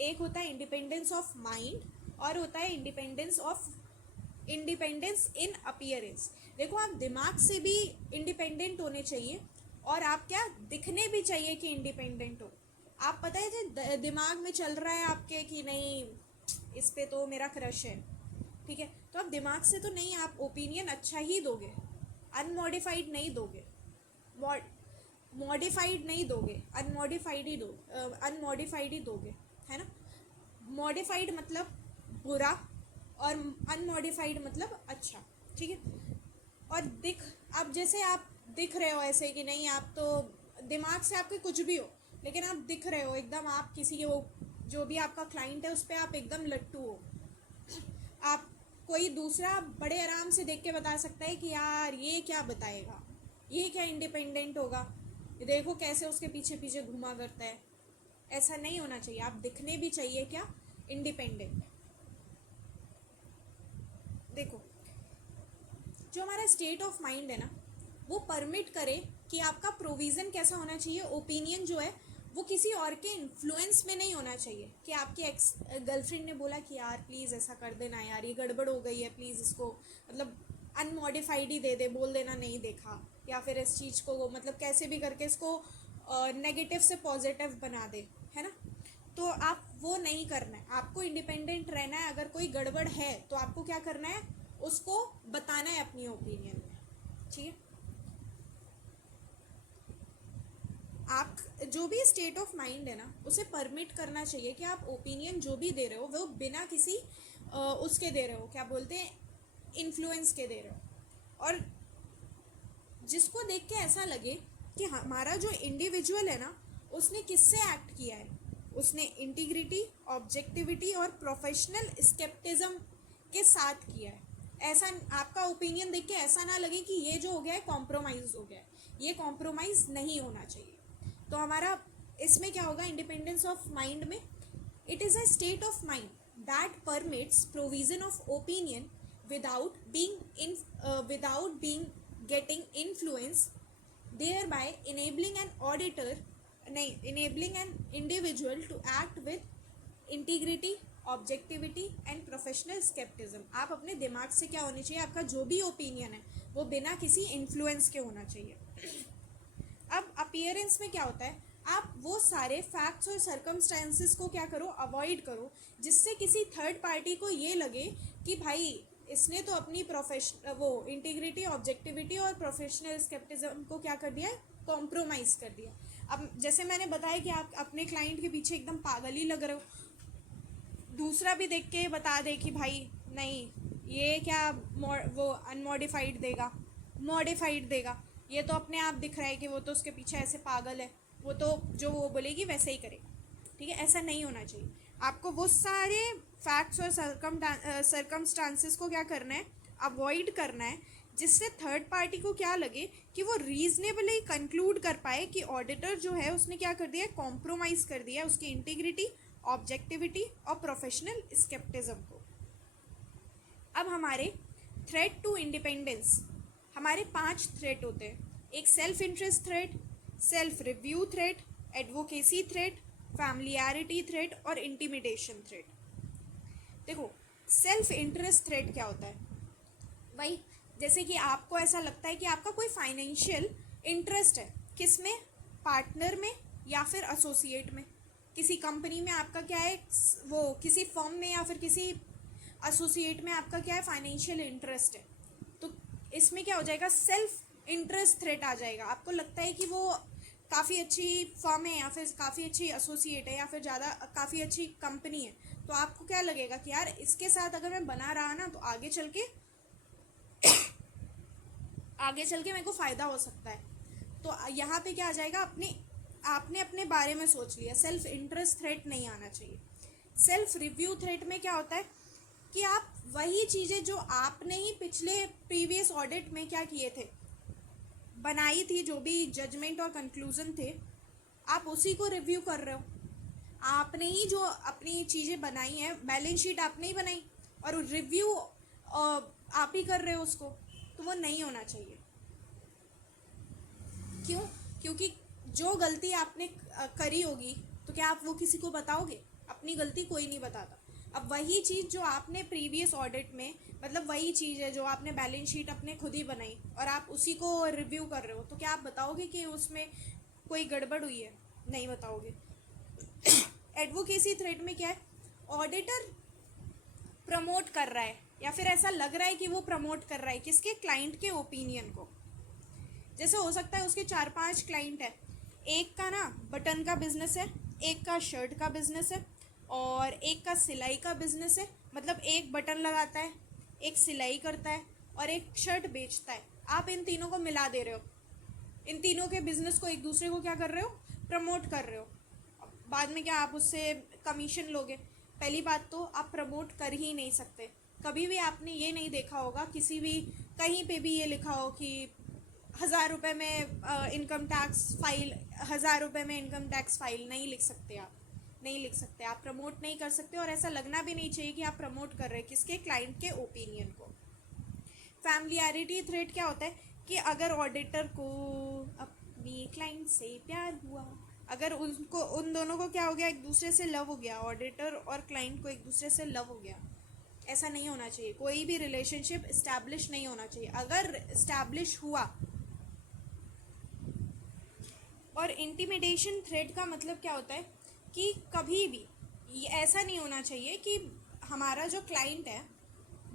एक होता है इंडिपेंडेंस ऑफ माइंड और होता है इंडिपेंडेंस इन अपीयरेंस। देखो, आप दिमाग से भी इंडिपेंडेंट होने चाहिए और आप क्या दिखने भी चाहिए कि इंडिपेंडेंट हो। आप पता है जो दिमाग में चल रहा है आपके कि नहीं इस पे तो मेरा क्रश है, ठीक है, तो आप दिमाग से तो नहीं, आप ओपिनियन अच्छा ही दोगे, अनमॉडिफाइड नहीं दोगे, मॉडिफाइड नहीं दोगे, अनमॉडिफाइड ही दोगे, है ना। मॉडिफाइड मतलब बुरा और अनमॉडिफाइड मतलब अच्छा, ठीक है। और अब जैसे आप दिख रहे हो ऐसे कि नहीं, आप तो दिमाग से आपके कुछ भी हो, लेकिन आप दिख रहे हो एकदम, आप किसी के वो जो भी आपका क्लाइंट है उस पर आप एकदम लट्टू हो। आप कोई दूसरा बड़े आराम से देख के बता सकता है कि यार ये क्या बताएगा, ये क्या इंडिपेंडेंट होगा, देखो कैसे उसके पीछे पीछे घुमा करता है। ऐसा नहीं होना चाहिए, आप दिखने भी चाहिए क्या, इंडिपेंडेंट। देखो, जो हमारा स्टेट ऑफ माइंड है ना, वो परमिट करे कि आपका प्रोविज़न कैसा होना चाहिए, ओपिनियन जो है वो किसी और के इन्फ्लुएंस में नहीं होना चाहिए। कि आपकी एक्स गर्लफ्रेंड ने बोला कि यार प्लीज़ ऐसा कर देना, यार ये गड़बड़ हो गई है, प्लीज़ इसको मतलब अनमॉडिफाइड ही दे दे, बोल देना नहीं देखा, या फिर इस चीज़ को मतलब कैसे भी करके इसको नेगेटिव से पॉजिटिव बना दे, है ना। तो आप वो नहीं करना है, आपको इंडिपेंडेंट रहना है। अगर कोई गड़बड़ है तो आपको क्या करना है, उसको बताना है अपनी ओपिनियन में, ठीक है। आप जो भी स्टेट ऑफ माइंड है ना, उसे परमिट करना चाहिए कि आप ओपिनियन जो भी दे रहे हो वो बिना किसी उसके दे रहे हो, क्या बोलते हैं, इन्फ्लुएंस के दे रहे हो। और जिसको देख के ऐसा लगे कि हमारा जो इंडिविजुअल है ना, उसने किससे एक्ट किया है, उसने इंटीग्रिटी, ऑब्जेक्टिविटी और प्रोफेशनल स्केप्टिज्म के साथ किया है। ऐसा आपका ओपिनियन देख के ऐसा ना लगे कि ये जो हो गया है कॉम्प्रोमाइज़ हो गया है, ये कॉम्प्रोमाइज़ नहीं होना चाहिए। तो हमारा इसमें क्या होगा, इंडिपेंडेंस ऑफ माइंड में, it is a state of mind that permits provision of opinion without being getting influenced thereby enabling an auditor नहीं enabling an individual to act with integrity, objectivity and professional skepticism. आप अपने दिमाग से क्या होनी चाहिए, आपका जो भी ओपिनियन है वो बिना किसी इन्फ्लुएंस के होना चाहिए. अब अपीयरेंस में क्या होता है, आप वो सारे फैक्ट्स और सर्कमस्टेंसेस को क्या करो, अवॉइड करो, जिससे किसी थर्ड पार्टी को ये लगे कि भाई इसने तो अपनी वो इंटीग्रिटी, ऑब्जेक्टिविटी और प्रोफेशनल स्केप्टिज्म को क्या कर दिया है, कॉम्प्रोमाइज़ कर दिया. अब जैसे मैंने बताया कि आप अपने क्लाइंट के पीछे एकदम पागल ही लग रहे हो, दूसरा भी देख के बता दे कि भाई नहीं ये क्या वो अनमॉडिफाइड देगा, मॉडिफाइड देगा, ये तो अपने आप दिख रहा है कि वो तो उसके पीछे ऐसे पागल है, वो तो जो वो बोलेगी वैसे ही करेगा. ठीक है, ऐसा नहीं होना चाहिए. आपको वो सारे फैक्ट्स और सर्कमस्टांसेस को क्या करना है, अवॉइड करना है, जिससे थर्ड पार्टी को क्या लगे कि वो रीजनेबली कंक्लूड कर पाए कि ऑडिटर जो है उसने क्या कर दिया, कॉम्प्रोमाइज़ कर दिया उसकी इंटीग्रिटी, ऑब्जेक्टिविटी और प्रोफेशनल स्केप्टिज्म को. अब हमारे थ्रेट टू इंडिपेंडेंस, हमारे 5 थ्रेट होते हैं. एक self interest threat, self review threat, advocacy threat, familiarity threat और इंटिमिडेशन थ्रेट. देखो सेल्फ इंटरेस्ट थ्रेट क्या होता है, भाई जैसे कि आपको ऐसा लगता है कि आपका कोई फाइनेंशियल इंटरेस्ट है, किस में, पार्टनर में या फिर एसोसिएट में, किसी कंपनी में आपका क्या है, वो किसी फर्म में या फिर किसी एसोसिएट में आपका क्या है, फाइनेंशियल इंटरेस्ट है. तो इसमें क्या हो जाएगा, सेल्फ इंटरेस्ट थ्रेट आ जाएगा. आपको लगता है कि वो काफ़ी अच्छी फर्म है या फिर काफ़ी अच्छी एसोसिएट है या फिर ज़्यादा काफ़ी अच्छी कंपनी है, तो आपको क्या लगेगा कि यार इसके साथ अगर मैं बना रहा ना तो आगे चल के मेरे को फ़ायदा हो सकता है. तो यहाँ पे क्या आ जाएगा, आपने अपने बारे में सोच लिया. सेल्फ इंटरेस्ट थ्रेट नहीं आना चाहिए. सेल्फ रिव्यू थ्रेट में क्या होता है कि आप वही चीज़ें जो आपने ही पिछले प्रीवियस ऑडिट में क्या किए थे, बनाई थी, जो भी जजमेंट और कंक्लूजन थे, आप उसी को रिव्यू कर रहे हो. आपने ही जो अपनी चीज़ें बनाई हैं, बैलेंस शीट आपने ही बनाई और रिव्यू आप ही कर रहे हो उसको, तो वो नहीं होना चाहिए. क्यों? क्योंकि जो गलती आपने करी होगी तो क्या आप वो किसी को बताओगे, अपनी गलती कोई नहीं बताता. अब वही चीज़ जो आपने प्रीवियस ऑडिट में, मतलब वही चीज़ है जो आपने बैलेंस शीट अपने खुद ही बनाई और आप उसी को रिव्यू कर रहे हो, तो क्या आप बताओगे कि उसमें कोई गड़बड़ हुई है? नहीं बताओगे. एडवोकेसी थ्रेट में क्या है, ऑडिटर प्रमोट कर रहा है या फिर ऐसा लग रहा है कि वो प्रमोट कर रहा है किसके, क्लाइंट के ओपिनियन को. जैसे हो सकता है उसके 4-5 क्लाइंट है, एक का ना बटन का बिजनेस है, एक का शर्ट का बिजनेस है और एक का सिलाई का बिजनेस है. मतलब एक बटन लगाता है, एक सिलाई करता है और एक शर्ट बेचता है. आप इन तीनों को मिला दे रहे हो, इन तीनों के बिजनेस को एक दूसरे को क्या कर रहे हो, प्रमोट कर रहे हो. बाद में क्या आप उससे कमीशन लोगे? पहली बात तो आप प्रमोट कर ही नहीं सकते. कभी भी आपने ये नहीं देखा होगा किसी भी कहीं पे भी ये लिखा हो कि 1000 रुपये में इनकम टैक्स फाइल, 1000 रुपये में इनकम टैक्स फाइल नहीं लिख सकते. आप नहीं लिख सकते, आप प्रमोट नहीं कर सकते और ऐसा लगना भी नहीं चाहिए कि आप प्रमोट कर रहे हैं किसके, क्लाइंट के ओपिनियन को. फैमिलियरिटी थ्रेट क्या होता है कि अगर ऑडिटर को अपनी क्लाइंट से प्यार हुआ, अगर उनको, उन दोनों को क्या हो गया, एक दूसरे से लव हो गया, ऑडिटर और क्लाइंट को एक दूसरे से लव हो गया. ऐसा नहीं होना चाहिए. कोई भी रिलेशनशिप इस्टेब्लिश नहीं होना चाहिए. अगर इस्टेब्लिश हुआ, और इंटिमिडेशन थ्रेट का मतलब क्या होता है कि कभी भी ये ऐसा नहीं होना चाहिए कि हमारा जो क्लाइंट है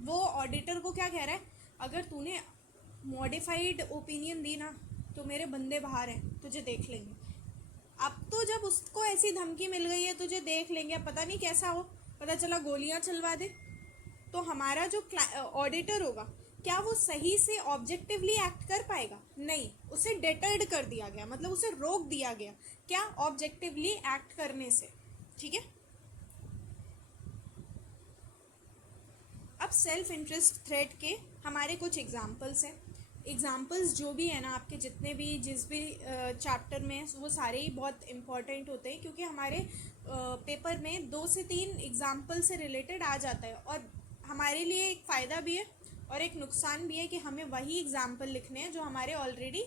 वो ऑडिटर को क्या कह रहा है, अगर तूने मॉडिफाइड ओपिनियन दी ना तो मेरे बंदे बाहर हैं, तुझे देख लेंगे. अब तो जब उसको ऐसी धमकी मिल गई है, तुझे देख लेंगे, पता नहीं कैसा हो, पता चला गोलियां चलवा दे, तो हमारा जो ऑडिटर होगा क्या वो सही से ऑब्जेक्टिवली एक्ट कर पाएगा? नहीं, उसे डेटर्ड कर दिया गया, मतलब उसे रोक दिया गया क्या, ऑब्जेक्टिवली एक्ट करने से. ठीक है. अब सेल्फ इंटरेस्ट थ्रेट के हमारे कुछ एग्जाम्पल्स हैं. एग्जाम्पल्स जो भी है ना आपके जितने भी जिस भी चैप्टर में, वो सारे ही बहुत इम्पॉर्टेंट होते हैं क्योंकि हमारे पेपर में 2 से 3 एग्जाम्पल से रिलेटेड आ जाता है. और हमारे लिए एक फ़ायदा भी है और एक नुकसान भी है कि हमें वही एग्जाम्पल लिखने हैं जो हमारे ऑलरेडी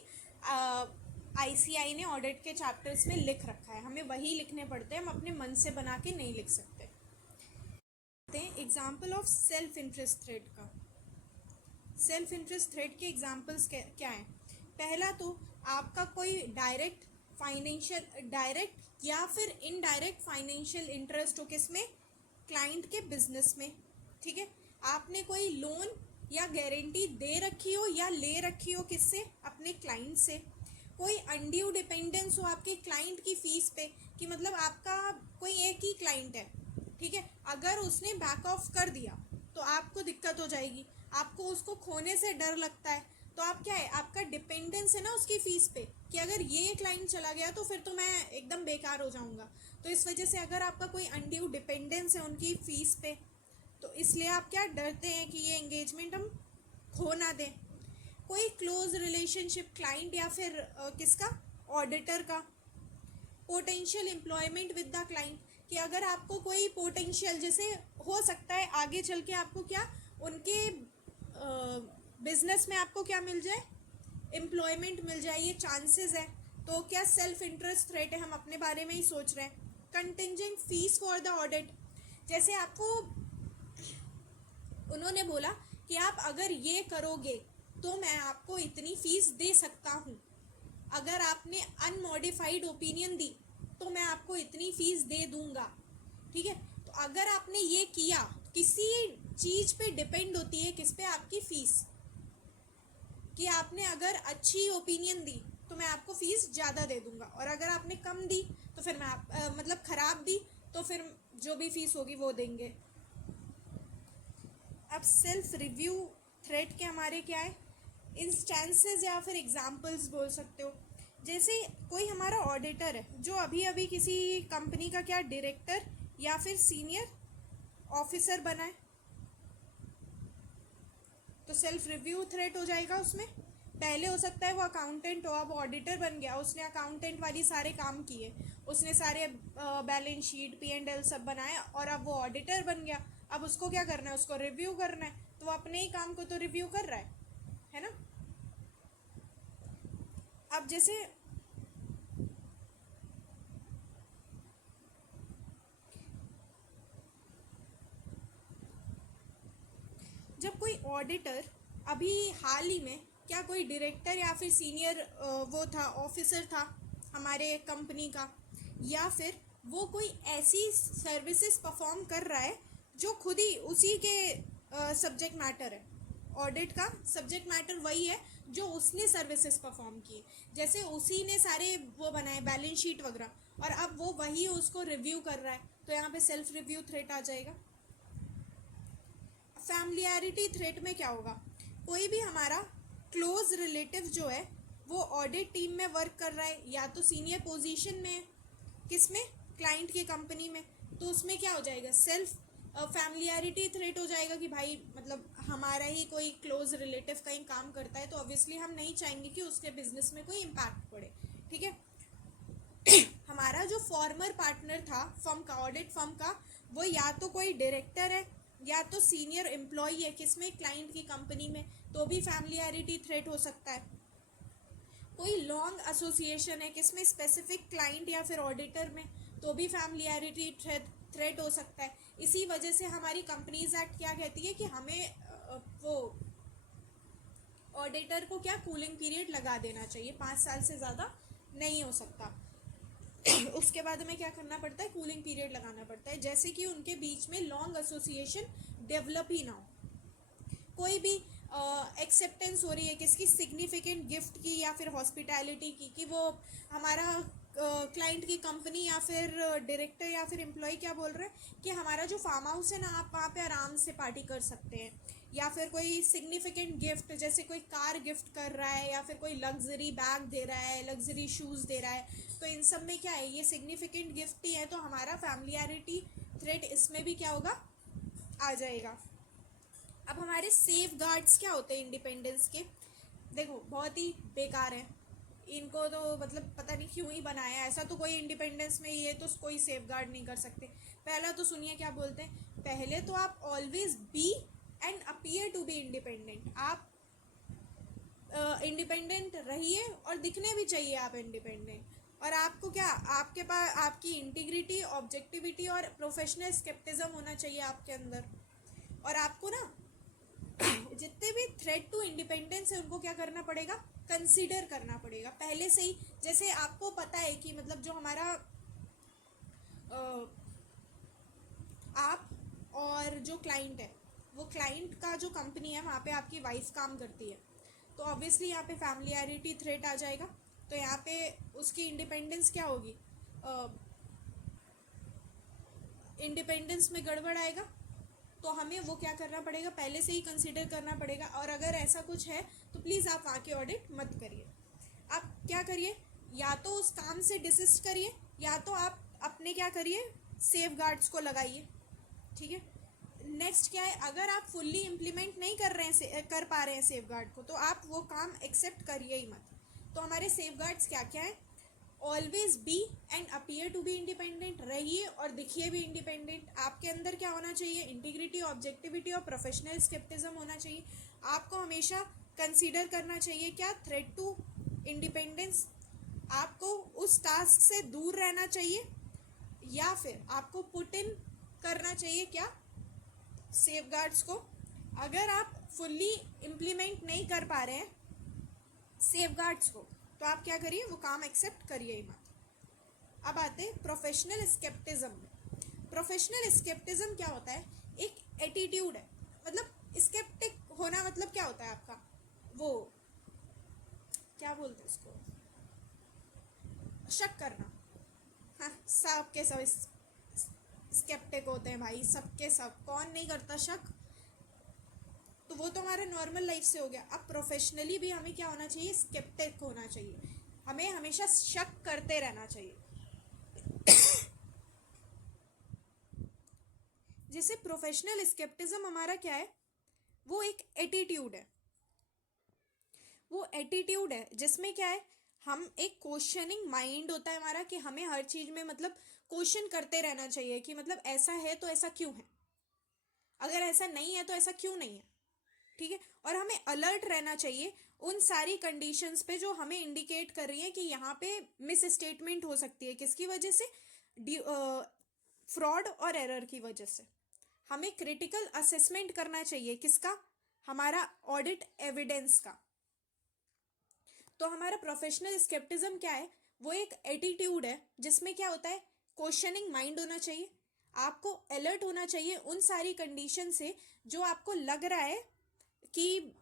आईसीआई ने ऑडिट के चैप्टर्स में लिख रखा है, हमें वही लिखने पड़ते हैं, हम अपने मन से बना के नहीं लिख सकते। Example of self interest threat का। सेल्फ इंटरेस्ट थ्रेट के एग्जाम्पल्स क्या हैं? पहला तो आपका कोई डायरेक्ट या फिर इनडायरेक्ट फाइनेंशियल इंटरेस्ट हो, किसमें? क्लाइंट के बिजनेस में, ठीक है। आपने कोई लोन या गारंटी दे रखी हो या ले रखी हो, किससे? अपने क्लाइंट से। कोई अनड्यू डिपेंडेंस हो आपके क्लाइंट की फीस पे, कि मतलब आपका कोई एक ही क्लाइंट है, ठीक है, अगर उसने बैक ऑफ कर दिया तो आपको दिक्कत हो जाएगी, आपको उसको खोने से डर लगता है, तो आप क्या है, आपका डिपेंडेंस है ना उसकी फीस पे, कि अगर ये क्लाइंट चला गया तो फिर तो मैं एकदम बेकार हो जाऊंगा। तो इस वजह से अगर आपका कोई अनड्यू डिपेंडेंस है उनकी फीस पे, तो इसलिए आप क्या डरते हैं कि ये एंगेजमेंट हम खो ना दें। कोई क्लोज रिलेशनशिप क्लाइंट या फिर किसका? ऑडिटर का। Potential employment with the client, कि अगर आपको कोई पोटेंशियल, जैसे हो सकता है आगे चल के आपको क्या उनके बिजनेस में आपको क्या मिल जाए, एम्प्लॉयमेंट मिल जाए, ये चांसेस है, तो क्या सेल्फ इंटरेस्ट थ्रेट है, हम अपने बारे में ही सोच रहे हैं। Contingent fees for the audit, जैसे आपको उन्होंने बोला कि आप अगर ये करोगे तो मैं आपको इतनी फीस दे सकता हूँ, अगर आपने अनमॉडिफाइड ओपिनियन दी तो मैं आपको इतनी फीस दे दूंगा, ठीक है। तो अगर आपने ये किया, किसी चीज पे डिपेंड होती है, किस पे? आपकी फीस, कि आपने अगर अच्छी ओपिनियन दी तो मैं आपको फीस ज़्यादा दे दूंगा, और अगर आपने कम दी तो फिर मैं मतलब ख़राब दी तो फिर जो भी फीस होगी वो देंगे। अब सेल्फ रिव्यू थ्रेट के हमारे क्या है? इंस्टेंसेस या फिर एग्जाम्पल्स बोल सकते हो। जैसे कोई हमारा ऑडिटर है जो अभी अभी किसी कंपनी का क्या डायरेक्टर या फिर सीनियर ऑफिसर बना है, तो सेल्फ रिव्यू थ्रेट हो जाएगा उसमें। पहले हो सकता है वो अकाउंटेंट हो, अब ऑडिटर बन गया, उसने अकाउंटेंट वाली सारे काम किए, उसने सारे बैलेंस शीट P&L सब बनाया, और अब वो ऑडिटर बन गया। अब उसको क्या करना है? उसको रिव्यू करना है, तो वो अपने ही काम को तो रिव्यू कर रहा है ना। अब जैसे जब कोई ऑडिटर अभी हाल ही में क्या कोई डायरेक्टर या फिर सीनियर वो था, ऑफिसर था हमारे कंपनी का, या फिर वो कोई ऐसी सर्विसेज परफॉर्म कर रहा है जो खुद ही उसी के सब्जेक्ट मैटर है, ऑडिट का सब्जेक्ट मैटर वही है जो उसने सर्विसेज परफॉर्म की, जैसे उसी ने सारे वो बनाए बैलेंस शीट वगैरह, और अब वो वही उसको रिव्यू कर रहा है, तो यहाँ पे सेल्फ रिव्यू थ्रेट आ जाएगा। फैमिलियरिटी थ्रेट में क्या होगा? कोई भी हमारा क्लोज रिलेटिव जो है वो ऑडिट टीम में वर्क कर रहा है, या तो सीनियर पोजीशन में है, किसमें? क्लाइंट की कंपनी में, तो उसमें क्या हो जाएगा? सेल्फ फैमिलियरिटी थ्रेट हो जाएगा, कि भाई मतलब हमारा ही कोई क्लोज रिलेटिव कहीं काम करता है, तो ऑब्वियसली हम नहीं चाहेंगे कि उसके बिजनेस में कोई इम्पैक्ट पड़े, ठीक है। हमारा जो फॉर्मर पार्टनर था फर्म का, ऑडिट फर्म का, वो या तो कोई डायरेक्टर है या तो सीनियर एम्प्लॉई है, किसमें? क्लाइंट की कंपनी में, तो भी फैमिलियरिटी थ्रेट हो सकता है। कोई लॉन्ग एसोसिएशन है, किसमें? स्पेसिफिक क्लाइंट या फिर ऑडिटर में, तो भी फैमिलियरिटी थ्रेट हो सकता है। इसी वजह से हमारी कंपनीज एक्ट क्या कहती है कि हमें वो ऑडिटर को क्या कूलिंग पीरियड लगा देना चाहिए, 5 साल से ज़्यादा नहीं हो सकता। उसके बाद हमें क्या करना पड़ता है? कूलिंग पीरियड लगाना पड़ता है, जैसे कि उनके बीच में लॉन्ग एसोसिएशन डेवलप ही ना हो। कोई भी एक्सेप्टेंस हो रही है किसकी? सिग्निफिकेंट गिफ्ट की या फिर हॉस्पिटैलिटी की, कि वो हमारा क्लाइंट की कंपनी या फिर डायरेक्टर या फिर एम्प्लॉय क्या बोल रहे हैं कि हमारा जो फार्म हाउस है ना, आप वहाँ पे आराम से पार्टी कर सकते हैं, या फिर कोई सिग्निफिकेंट गिफ्ट, जैसे कोई कार गिफ्ट कर रहा है या फिर कोई लग्जरी बैग दे रहा है, लग्जरी शूज़ दे रहा है, तो इन सब में क्या है? ये सिग्निफिकेंट गिफ्ट ही है, तो हमारा फैमिलियरिटी थ्रेट इसमें भी क्या होगा? आ जाएगा। अब हमारे सेफ गार्ड्स क्या होते हैं इंडिपेंडेंस के? देखो बहुत ही बेकार है, इनको तो मतलब पता नहीं क्यों ही बनाया, ऐसा तो कोई इंडिपेंडेंस में ये तो कोई सेफ गार्ड नहीं कर सकते। पहला तो सुनिए क्या बोलते हैं, पहले तो आप always be and appear to be independent, आप इंडिपेंडेंट रहिए और दिखने भी चाहिए आप इंडिपेंडेंट। और आपको क्या, आपके पास आपकी इंटीग्रिटी, ऑब्जेक्टिविटी और प्रोफेशनल स्केप्टिज्म होना चाहिए आपके अंदर। और आपको ना जितने भी थ्रेट टू इंडिपेंडेंस है उनको क्या करना पड़ेगा, कंसीडर करना पड़ेगा पहले से ही। जैसे आपको पता है कि मतलब जो हमारा आप और जो क्लाइंट है, वो क्लाइंट का जो कंपनी है वहाँ पे आपकी वाइफ काम करती है, तो ऑब्वियसली यहाँ पे फैमिलियरिटी थ्रेट आ जाएगा। तो यहाँ पे उसकी इंडिपेंडेंस क्या होगी, इंडिपेंडेंस में गड़बड़ आएगा। तो हमें वो क्या करना पड़ेगा, पहले से ही कंसिडर करना पड़ेगा। और अगर ऐसा कुछ है तो प्लीज़ आप वहाँ के ऑडिट मत करिए। आप क्या करिए, या तो उस काम से डिसिस्ट करिए, या तो आप अपने क्या करिए, सेफ गार्ड्स को लगाइए। ठीक है। नेक्स्ट क्या है, अगर आप फुल्ली इम्प्लीमेंट नहीं कर रहे हैं, कर पा रहे हैं सेफ गार्ड को, तो आप वो काम एक्सेप्ट करिए ही मत। तो हमारे सेफ गार्ड्स क्या क्या है, always be and appear to be independent, रहिए और दिखिए भी इंडिपेंडेंट। आपके अंदर क्या होना चाहिए, इंटीग्रिटी, ऑब्जेक्टिविटी और प्रोफेशनल स्केप्टिज्म होना चाहिए। आपको हमेशा कंसीडर करना चाहिए क्या, थ्रेट टू इंडिपेंडेंस। आपको उस टास्क से दूर रहना चाहिए, या फिर आपको पुट इन करना चाहिए क्या, सेफगार्ड्स को। अगर आप फुल्ली इम्प्लीमेंट नहीं कर पा रहे हैं सेफगार्ड्स को, तो आप क्या करिए, वो काम एक्सेप्ट करिए ही मत। अब आते हैं प्रोफेशनल स्केप्टिज्म में। प्रोफेशनल स्केप्टिज्म क्या होता है, एक एटीट्यूड है। मतलब स्केप्टिक होना मतलब क्या होता है आपका, वो क्या बोलते हैं उसको, शक करना। हाँ, सबके सब स्केप्टिक होते हैं भाई, सबके सब, कौन नहीं करता शक। तो वो तो हमारा नॉर्मल लाइफ से हो गया। अब प्रोफेशनली भी हमें क्या होना चाहिए, स्केप्टिक होना चाहिए। हमें हमेशा शक करते रहना चाहिए। जैसे प्रोफेशनल स्केप्टिज्म हमारा क्या है, वो एक एटीट्यूड है। वो एटीट्यूड है जिसमें क्या है, हम एक क्वेश्चनिंग माइंड होता है हमारा, कि हमें हर चीज में मतलब क्वेश्चन करते रहना चाहिए कि मतलब ऐसा है तो ऐसा क्यों है, अगर ऐसा नहीं है तो ऐसा क्यों नहीं है। ठीक है। और हमें अलर्ट रहना चाहिए उन सारी कंडीशंस पे जो हमें इंडिकेट कर रही है कि यहाँ पे मिस स्टेटमेंट हो सकती है, किसकी वजह से, फ्रॉड और एरर की वजह से। हमें क्रिटिकल असेसमेंट करना चाहिए किसका, हमारा ऑडिट एविडेंस का। तो हमारा प्रोफेशनल स्केप्टिज्म क्या है, वो एक एटीट्यूड है जिसमें क्या होता है, क्वेश्चनिंग माइंड होना चाहिए। आपको अलर्ट होना चाहिए उन सारी कंडीशन से जो आपको लग रहा है कि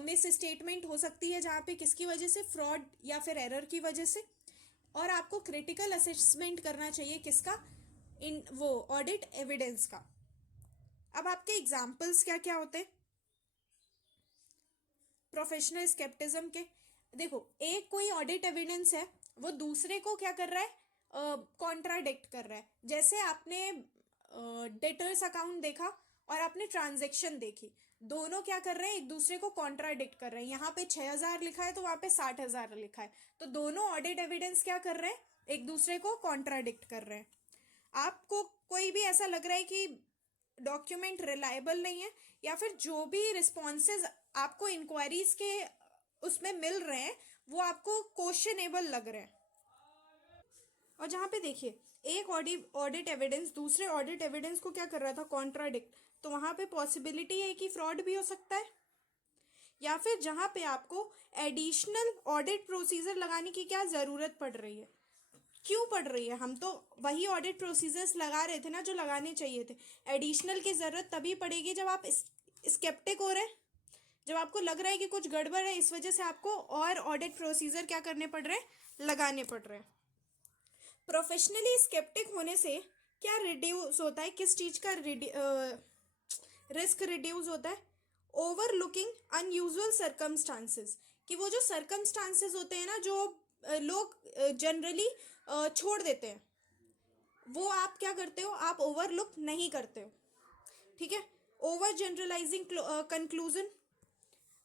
मिस स्टेटमेंट हो सकती है, जहाँ पे किसकी वजह से, फ्रॉड या फिर एरर की वजह से। और आपको क्रिटिकल असेसमेंट करना चाहिए किसका, इन वो ऑडिट एविडेंस का। अब आपके एग्जाम्पल्स क्या क्या होते हैं प्रोफेशनल स्केप्टिज्म के, देखो, एक कोई ऑडिट एविडेंस है, वो दूसरे को क्या कर रहा है, कॉन्ट्राडिक्ट कर रहा है। जैसे आपने डेटर्स अकाउंट देखा और आपने ट्रांजेक्शन देखी, दोनों क्या कर रहे हैं, एक दूसरे को कॉन्ट्राडिक्ट कर रहे हैं। यहाँ पे 6,000 लिखा है तो वहाँ पे 60,000 लिखा है, तो दोनों ऑडिट एविडेंस क्या कर रहे हैं, एक दूसरे को कॉन्ट्राडिक्ट कर रहे हैं। आपको कोई भी ऐसा लग रहा है कि डॉक्यूमेंट रिलायबल नहीं है, या फिर जो भी रिस्पॉन्सेज आपको इंक्वायरीज के उसमें मिल रहे हैं वो आपको क्वेश्चनेबल लग रहे हैं। और जहाँ पे देखिए एक ऑडिट एविडेंस दूसरे ऑडिट एविडेंस को क्या कर रहा था, कॉन्ट्राडिक्ट, तो वहाँ पे पॉसिबिलिटी है कि फ्रॉड भी हो सकता है। या फिर जहाँ पे आपको एडिशनल ऑडिट प्रोसीजर लगाने की क्या ज़रूरत पड़ रही है, क्यों पड़ रही है, हम तो वही ऑडिट प्रोसीजर्स लगा रहे थे ना जो लगाने चाहिए थे। एडिशनल की ज़रूरत तभी पड़ेगी जब आप स्केप्टिक हो रहे हैं, जब आपको लग रहा है कि कुछ गड़बड़ है, इस वजह से आपको और ऑडिट प्रोसीजर क्या करने पड़ रहे हैं, लगाने पड़ रहे हैं। प्रोफेशनली स्केप्टिक होने से क्या रिड्यूस होता है, किस चीज़ का रिस्क रिड्यूस होता है, ओवरलुकिंग अनयूजुअल सर्कमस्टांसेस। कि वो जो सर्कमस्टांसेस होते हैं ना, जो लोग जनरली छोड़ देते हैं, वो आप क्या करते हो, आप ओवरलुक नहीं करते हो। ठीक है। ओवर जनरलाइजिंग कंक्लूजन,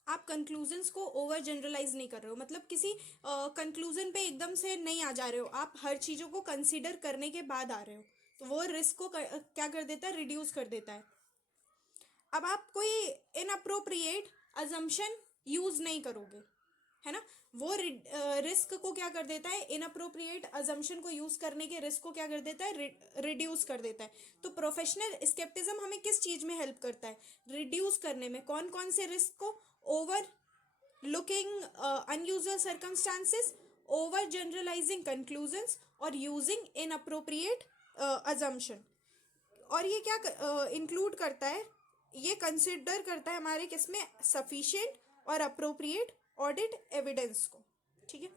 आप कंक्लूजन्स को ओवर जनरलाइज नहीं कर रहे हो, मतलब किसी कंक्लूजन पे एकदम से नहीं आ जा रहे हो, आप हर चीज़ों को कंसिडर करने के बाद आ रहे हो, तो वो रिस्क को क्या कर देता है, रिड्यूस कर देता है। अब आप कोई इनअप्रोप्रिएट अजम्पशन यूज नहीं करोगे, है ना, वो रिस्क को क्या कर देता है, इनअप्रोप्रिएट अजम्पशन को यूज करने के रिस्क को क्या कर देता है, रिड्यूस कर देता है। तो प्रोफेशनल स्केप्टिज्म हमें किस चीज में हेल्प करता है, रिड्यूस करने में। कौन कौन से रिस्क को, overlooking unusual circumstances, overgeneralising conclusions, और यूजिंग इनअप्रोप्रिएट अजम्पशन। और ये क्या इंक्लूड करता है, ये कंसिडर करता है हमारे किसमें, सफिशिएंट और अप्रोप्रिएट ऑडिट एविडेंस को। ठीक है,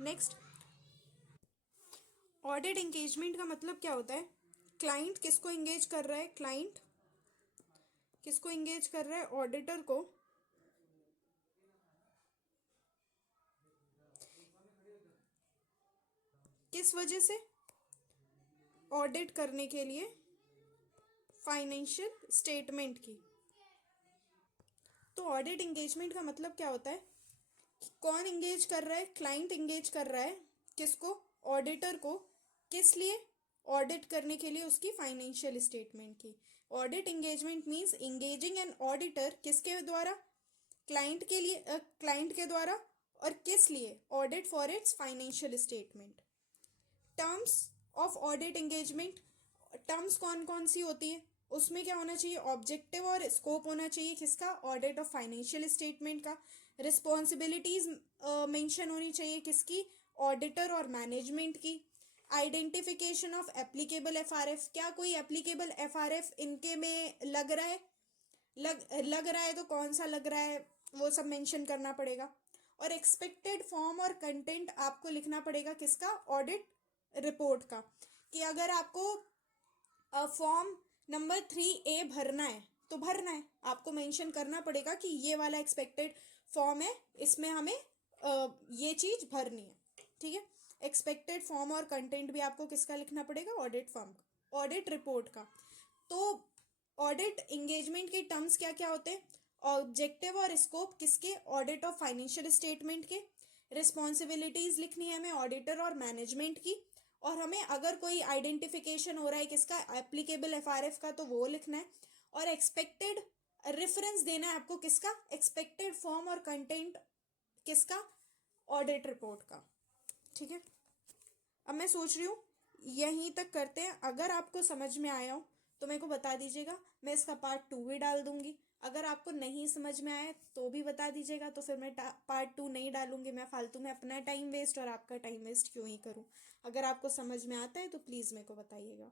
नेक्स्ट, ऑडिट एंगेजमेंट का मतलब क्या होता है, क्लाइंट किसको एंगेज कर रहा है, क्लाइंट किसको एंगेज कर रहा है, ऑडिटर को किस वजह से, ऑडिट करने के लिए फाइनेंशियल स्टेटमेंट की। तो ऑडिट एंगेजमेंट का मतलब क्या होता है, कौन एंगेज कर रहा है, क्लाइंट एंगेज कर रहा है किसको, ऑडिटर को, किस लिए, ऑडिट करने के लिए उसकी फाइनेंशियल स्टेटमेंट की। Audit engagement means engaging an auditor, किसके द्वारा, क्लाइंट के लिए, क्लाइंट के द्वारा, और किस लिए, audit for its financial statement. Terms of audit engagement, terms कौन कौन सी होती है, उसमें क्या होना चाहिए, ऑब्जेक्टिव और स्कोप होना चाहिए किसका, ऑडिट ऑफ फाइनेंशियल स्टेटमेंट का। रिस्पॉन्सिबिलिटीज मेंशन होनी चाहिए किसकी, ऑडिटर और मैनेजमेंट की। आइडेंटिफिकेशन ऑफ एप्लीकेबल एफआरएफ, क्या कोई एप्लीकेबल एफआरएफ इनके में लग रहा है, लग रहा है तो कौन सा लग रहा है, वो सब मेंशन करना पड़ेगा। और एक्सपेक्टेड फॉर्म और कंटेंट आपको लिखना पड़ेगा किसका, ऑडिट रिपोर्ट का, कि अगर आपको फॉर्म नंबर 3A भरना है तो भरना है, आपको मेंशन करना पड़ेगा कि ये वाला एक्सपेक्टेड फॉर्म है, इसमें हमें ये चीज भरनी है। ठीक है, एक्सपेक्टेड फॉर्म और कंटेंट भी आपको किसका लिखना पड़ेगा, ऑडिट फॉर्म का, ऑडिट रिपोर्ट का। तो ऑडिट एंगेजमेंट के टर्म्स क्या क्या होते हैं, ऑब्जेक्टिव और स्कोप किसके, ऑडिट ऑफ फाइनेंशियल स्टेटमेंट के। रिस्पॉन्सिबिलिटीज लिखनी है हमें ऑडिटर और मैनेजमेंट की, और हमें अगर कोई आइडेंटिफिकेशन हो रहा है किसका, एप्लीकेबल एफआरएफ का, तो वो लिखना है। और एक्सपेक्टेड रेफरेंस देना है आपको किसका, एक्सपेक्टेड फॉर्म और कंटेंट किसका, ऑडिट रिपोर्ट का। ठीक है, अब मैं सोच रही हूँ यहीं तक करते हैं। अगर आपको समझ में आया हो तो मेरे को बता दीजिएगा, मैं इसका पार्ट 2 भी डाल दूंगी। अगर आपको नहीं समझ में आया तो भी बता दीजिएगा, तो फिर मैं पार्ट 2 नहीं डालूंगी। मैं फालतू में अपना टाइम वेस्ट और आपका टाइम वेस्ट क्यों ही करूँ। अगर आपको समझ में आता है तो प्लीज़ मेरे को बताइएगा।